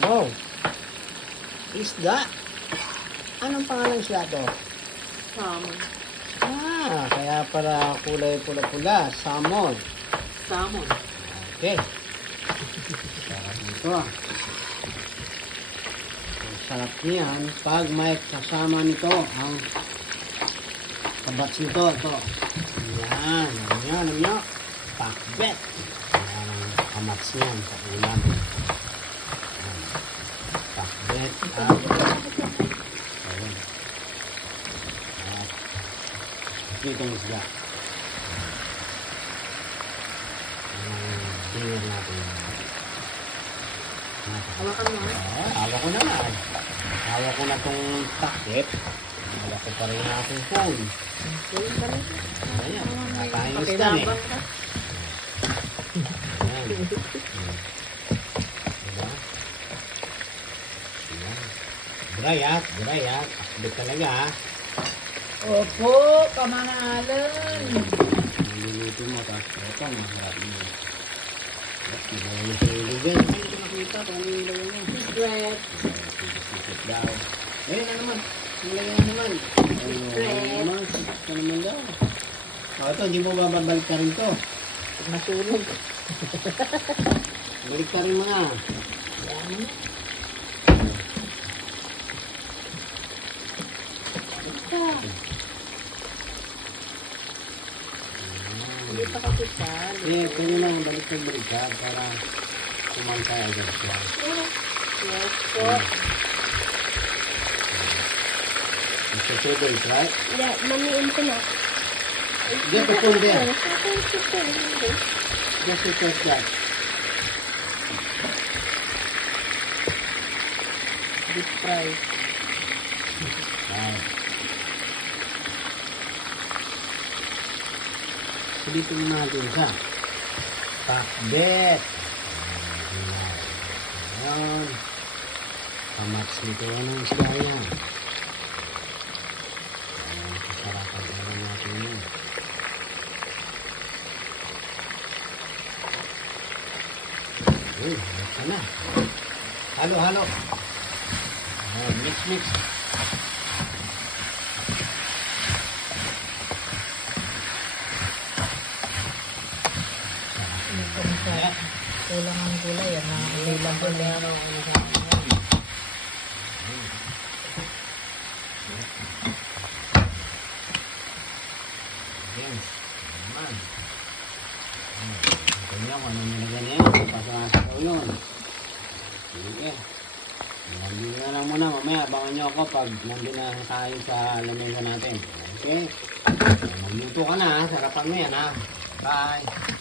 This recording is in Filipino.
Wow. Isda. Anong pangalan isda to? Salmon. Ah, kaya para kulay pula-pula. Salmon. Salmon. Okay. Sarap nito ah. Ang sarap niyan pag may kasama nito ang kabats nito. Ito. Yan. Alam nyo, alam nyo. Pakbet. Yan ang kamats niyan sa ulam. Yan. Pakbet. At Ayan. At ito itong isda. Ang dinner natin. Hawakan mo. Oo, hawak ko na na. Hawak ko na tong takip. Hawak ko pa rin ang aking phone. Ganyan ka rin. Ayan, kakain ng isda eh. Pakinabang ka. Ayan. Hmm. Diba? Ayan. Dry ah, dry ah. Akbit talaga ah. Opo, kamanalan. Niluluto mo tapos ito, masarap mo. At iba yung hilig yan. Ay, hindi ko nakita kung ano yung ilaw niya. Bread. Sikit daw. Ayun na naman. Nilagay na naman. Ayun na naman. Sikit na naman daw. O, ito, di mo bababalik ka rin to. Masunog. Balik ka rin mga. Yan. Hindi pa kasi pa. Eh, pwede na balik ka balik ka para kumantay agad siya. Yes po. Mr. Table, right? Yeah, mami into na. Just a phone there. there. Just to test that. Deep fry. Right. Dito natin sa pakbet. Ayan. Kamats nito yan ang isda yan. Ayan, sasarapan naman natin yun. Uy, ito na. Halo, halo. Ayan, mix, mix. Ayan. Kulang ang gulay. Ang available na yan. Ayan. Naman. Niya kung anong nilagyan niya. Pasasasaw yun. Sige. Nandun na lang muna. Mamaya abangan niyo ako pag nandun na tayo sa lamesa natin. Okay? Magluto ka na. Sarapan mo yan ha. Bye.